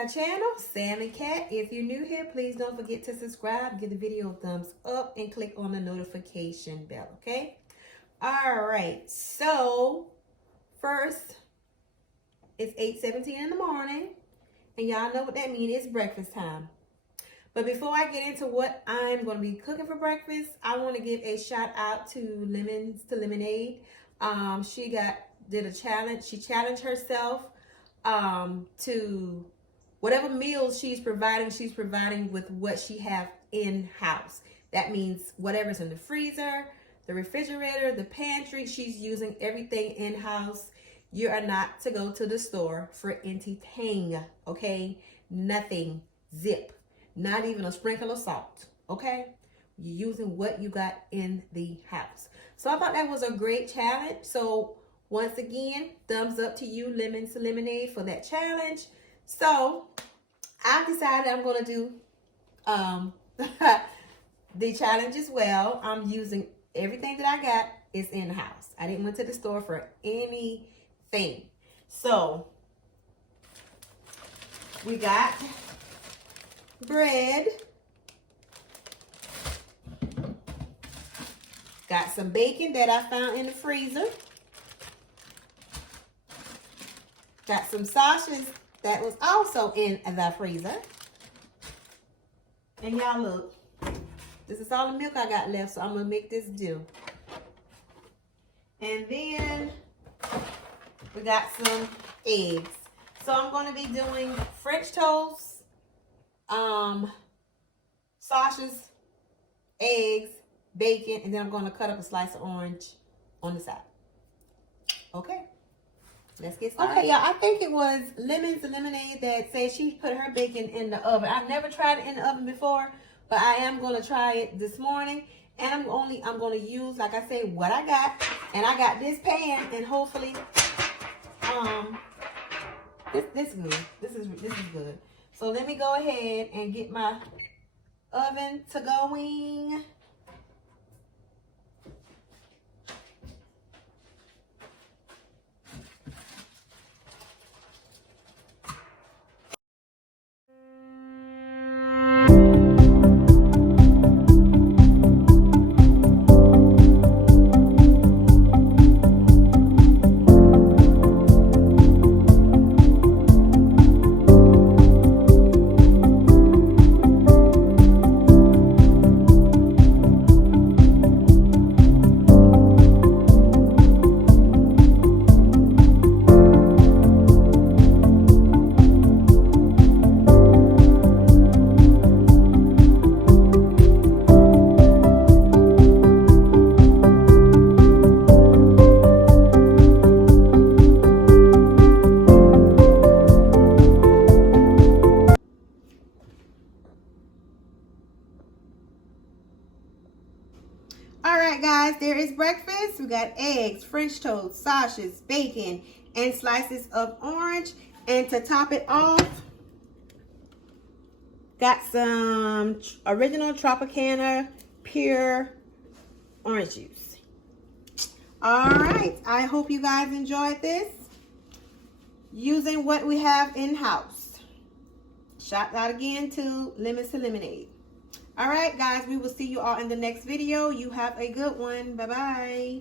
our channel, Sam and Cat. If you're new here, please don't forget to subscribe, give the video a thumbs up, and click on the notification bell, okay? All right, so first, it's 8:17 in the morning, and y'all know what that means. It's breakfast time. But before I get into what I'm going to be cooking for breakfast, I want to give a shout out to Lemons to Lemonade. She did a challenge. She challenged herself to whatever meals she's providing with what she have in house. That means whatever's in the freezer, the refrigerator, the pantry. She's using everything in house. You are not to go to the store for anything, okay? Nothing, zip. Not even a sprinkle of salt, okay? You're using what you got in the house. So I thought that was a great challenge. So once again, thumbs up to you, Lemons to Lemonade, for that challenge. So I've decided I'm going to do the challenge as well. I'm using everything that I got is in the house. I didn't went to the store for anything. So we got bread, got some bacon that I found in the freezer, got some sausages that was also in the freezer, and y'all look, this is all the milk I got left, so I'm gonna make this do. And then we got some eggs. So I'm gonna be doing French toast, sausages, eggs, bacon, and then I'm going to cut up a slice of orange on the side. Okay, let's get started. Okay, y'all, I think it was Lemons and Lemonade that said she put her bacon in the oven. I've never tried it in the oven before, but I am going to try it this morning. And I'm going to use, like I say, what I got. And I got this pan, and hopefully, this is good. This is good. So let me go ahead and get my oven to going. All right, guys, there is breakfast. We got eggs, French toast, sausages, bacon, and slices of orange. And to top it off, got some original Tropicana pure orange juice. All right, I hope you guys enjoyed this using what we have in house. Shout out again to Lemons to Lemonade. All right, guys, we will see you all in the next video. You have a good one. Bye-bye.